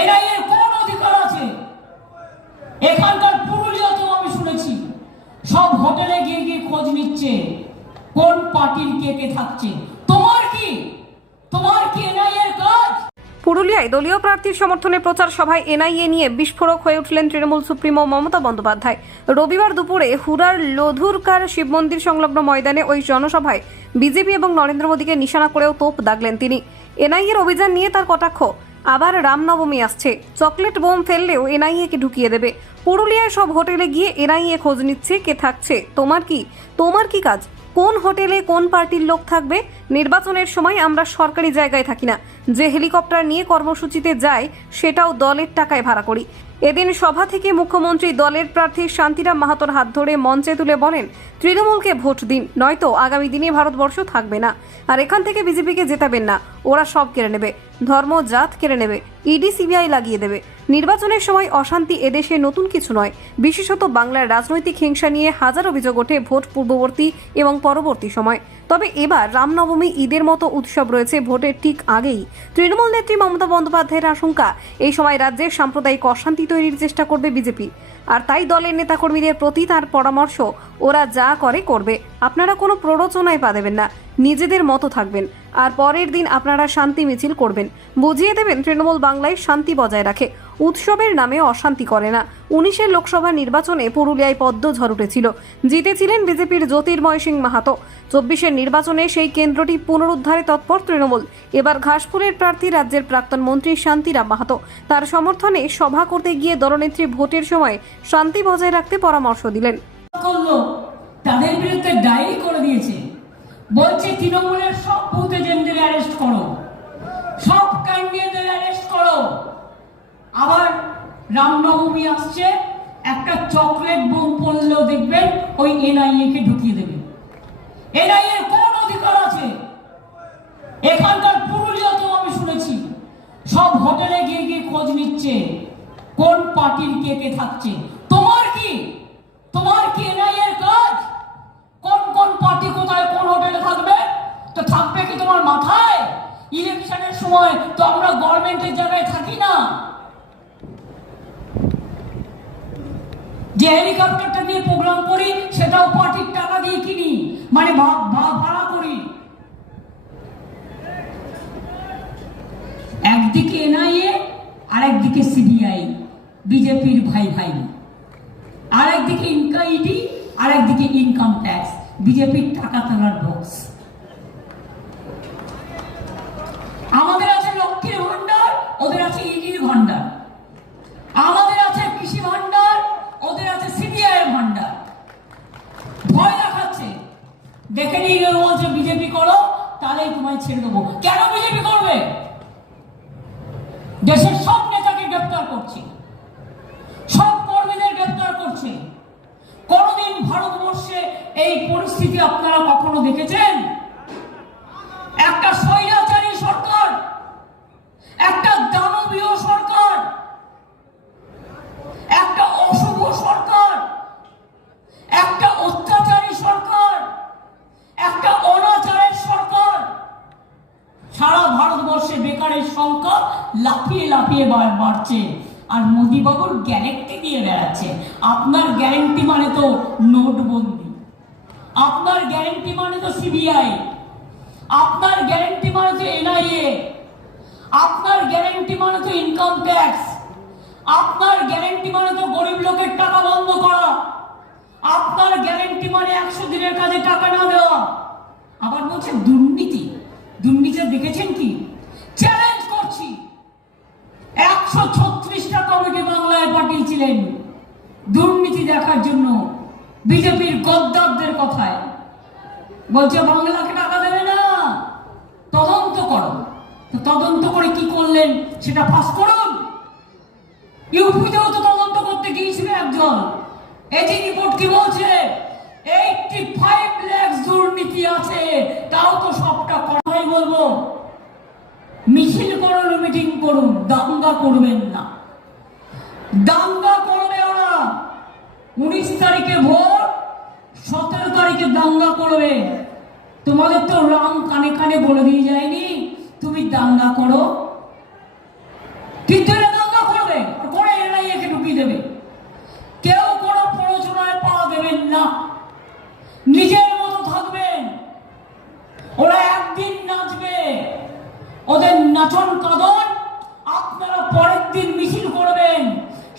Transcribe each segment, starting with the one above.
এনআইএর কোন অধিকার আছে? এখানকার পুরুলিয়াতেও আমি শুনেছি, সব হোটেলে গিয়ে গিয়ে খোঁজ নিচ্ছে, কোন পার্টির কে কে থাকছে। তোমার কি? তোমার কি এনআইএর কাজ? পুরুলিয়ায় দলীয় প্রার্থীর সমর্থনে প্রচার সভায় এনআইএ নিয়ে বিস্ফোরক হয়ে উঠলেন তৃণমূল সুপ্রিমো মমতা বন্দ্যোপাধ্যায়। রবিবার দুপুরে হুরার লধুরকার শিব মন্দির সংলগ্ন ময়দানে ওই জনসভায় বিজেপি এবং নরেন্দ্র মোদীকে নিশানা করেও তোপ দাগলেন তিনি। এনআইএর অভিযান নিয়ে তার কটাক্ষ। আবার রামনবমী আসছে। চকলেট বোম ফেললেও এনআইএকে ঢুকিয়ে দেবে। পুরুলিয়ায় সব হোটেলে গিয়ে এনআইএ খোঁজ নিচ্ছে, কে থাকছে, তোমার কি তোমার কি কাজ? কোন হোটেলে কোন পার্টির লোক থাকবে? নির্বাচনের সময় আমরা সরকারি জায়গায় থাকি না। যে হেলিকপ্টার নিয়ে কর্মসূচিতে যায় সেটাও দলের টাকায় ভাড়া করি। এদিন সভা থেকে মুখ্যমন্ত্রী দলের প্রার্থী শান্তিরাম মাহাতোর হাত ধরে মঞ্চে তুলে বলেন, তৃণমূলকে ভোট দিন, নয়তো আগামী দিনে ভারতবর্ষ থাকবে না। আর এখান থেকে বিজেপিকে জেতাবেন না, ওরা সব কেড়ে নেবে। ধর্ম জাত কেড়ে নেবে। ইডি, সিবিআই লাগিয়ে দেবে। নির্বাচনের সময় অশান্তি এদেশে নতুন কিছু নয়। বিশেষত বাংলার রাজনৈতিক হিংসা নিয়ে হাজার অভিযোগ ওঠে ভোট পূর্ববর্তী এবং পরবর্তী সময়। তবে এবার রামনবমী ঈদের মতো উৎসব রয়েছে ভোটের ঠিক আগেই। তৃণমূল নেত্রী মমতা বন্দ্যোপাধ্যায়ের আশঙ্কা, এই সময় রাজ্যে সাম্প্রদায়িক অশান্তি তৈরির চেষ্টা করবে বিজেপি। আর তাই দলের নেতাকর্মীদের প্রতি তার পরামর্শ, ওরা যা করে করবে। আপনারা কোনো প্ররোচনায় পা দেবেন না, নিজেদের মতো থাকবেন। আর পরের দিন আপনারা শান্তি মিছিল করবেন। বুঝিয়ে দেবেন তৃণমূল বাংলায় শান্তি বজায় রাখে। উৎসবের নামে অশান্তি করে না। উনিশের লোকসভা নির্বাচনে পুরুলিয়ায় পদ্ম ঝড় উঠেছিল। জিতেছিলেন বিজেপির জ্যোতির্ময় সিং মাহাতো। চব্বিশের নির্বাচনে সেই কেন্দ্রটি পুনরুদ্ধারে তৎপর তৃণমূল। এবার ঘাসফুলের প্রার্থী রাজ্যের প্রাক্তন মন্ত্রী শান্তিরাম মাহাতো। তার সমর্থনে সভা করতে গিয়ে দলনেত্রী ভোটের সময় শান্তি বজায় রাখতে পরামর্শ দিলেন। তাদের বিরুদ্ধে ডায়েরি করে দিয়েছে। বলছে, তৃণমূলের সব বুথ এজেন্টদের অ্যারেস্ট করো। সব অ্যারেস্ট আবার রামনবমী আসছে, একটা চকলেট বোম পড়লেও দেখবেন ওই এনআইএ কে ঢুকিয়ে দেবে। এনআইএর কোন অধিকার আছে? এখানকার পুরুলিয়াতেও আমি শুনেছি, সব হোটেলে গিয়ে গিয়ে খোঁজ নিচ্ছে, কোন পার্টির কে কে থাকছে। তোমার কি? তোমার কি এনআইএর কাজ? কোন কোন পার্টি কোথায়, কোন হোটেলে থাকবে? তো থাকবে কি তোমার মাথায়? ইলেকশনের সময় তো আমরা গভর্নমেন্টের জায়গায় থাকি না। যে হেলিকপ্টারটা নিয়ে প্রোগ্রাম করি, সেটাও পার্টির টাকা দিয়ে কিনি। মানে ভাড়া করি। একদিকে এনআইএ আর একদিকে সিবিআই, বিজেপির ভাই ভাই। আর একদিকে ইনকা ইডি আর একদিকে ইনকাম ট্যাক্স, বিজেপির টাকা তোলার বক্স আমাদের আছে লক্ষ্মীর ভান্ডার ওদের আছে ইডির ভান্ডার আমাদের আছে কৃষি ভান্ডার ওদের আছে সিবিআই এর ভান্ডার ভয় দেখাচ্ছে দেখে নিয়ে গেল বলছে বিজেপি করো তাহলেই তোমায় ছেড়ে দেবো কেন বিজেপি করবে দেশের সব নেতাকে গ্রেপ্তার করছে। সব কর্মীদের গ্রেপ্তার করছে। কোনদিন ভারতবর্ষে এই পরিস্থিতি আপনারা কখনো দেখেছেন একটা স্বৈরাচারী সরকার একটা দানবীয় সরকার একটা অশুভ সরকার একটা অত্যাচারী সরকার একটা অনাচারের সরকার সারা ভারতবর্ষে বেকারের সংখ্যা লাফিয়ে বাড়ছে আর মোদিবাবুর গ্যারেন্টি দিয়ে বেড়াচ্ছে। আপনার গ্যারেন্টি মানে তো নোটবন্দি। আপনার গ্যারেন্টি মানে তো সিবিআই। আপনার গ্যারেন্টি মানে তো এনআইএ। আপনার গ্যারেন্টি মানে তো ইনকাম ট্যাক্স। আপনার গ্যারেন্টি মানে তো গরিব লোকের টাকা বন্ধ করা। আপনার গ্যারেন্টি মানে একশো দিনের কাজে টাকা না দেওয়া। আবার বলছে দুর্নীতি। দুর্নীতি দেখেছেন কি? একশো ছত্রিশটা কমিটি বাংলায় পাঠিয়েছিলেন দুর্নীতি দেখার জন্য বিজেপির গদ্দারদের কথায়। বলছে, বাংলাকে টাকা দেবে না। তদন্ত করো। তদন্ত করে কি করলেন সেটা ফাঁস করুন। ইউপিতেও তো তদন্ত করতে গিয়েছিল একজন। এজি রিপোর্ট কি বলছে? এইটটি ফাইভ ল্যাক্স দুর্নীতি আছে, তাও তো সবটা বলব মিছিল করুন, মিটিং করুন, দাঙ্গা করবেন না। দাঙ্গা করবে ওরা। উনিশ তারিখে ভোর সতেরো তারিখে দাঙ্গা করবে। তোমাদের তো রাম কানে কানে বলে দিয়ে যায়নি। তুমি দাঙ্গা করো। নাচন কাদন, আপনারা পরের দিন মিছিল করবেন,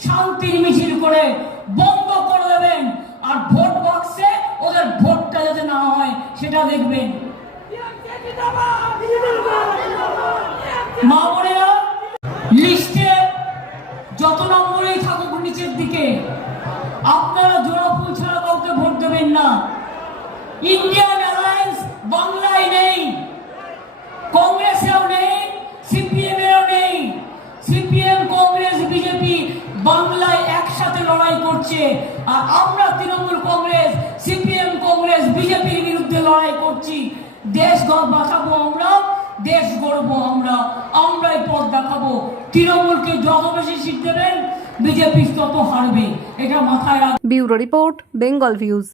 শান্তির মিছিল করে বন্ধ করে দেবেন, আর ভোট বক্সে ওদের ভোটটা যাতে না হয়, সেটা দেখবেন। মা বোনেরা, লিস্টে যত নম্বরেই থাকুক নিচের দিকে, আপনারা জোড়া ফুল ছাড়া কাউকে ভোট দেবেন না। ইন্ডিয়ান অ্যালায়েন্স বাংলায় নেই। লড়াই করছে। আর আমরা তৃণমূল কংগ্রেস, সিপিএম কংগ্রেস, বিজেপির বিরুদ্ধে লড়াই করছি। দেশ বাঁচাবো আমরা, দেশ গড়বো আমরা। আমরাই পথ দেখাবো। তৃণমূলকে যত বেশি শিখ দেবেন, বিজেপি তত হারবে। এটা মাথায় রাখ ব্যুরো রিপোর্ট, বেঙ্গল ভিউজ।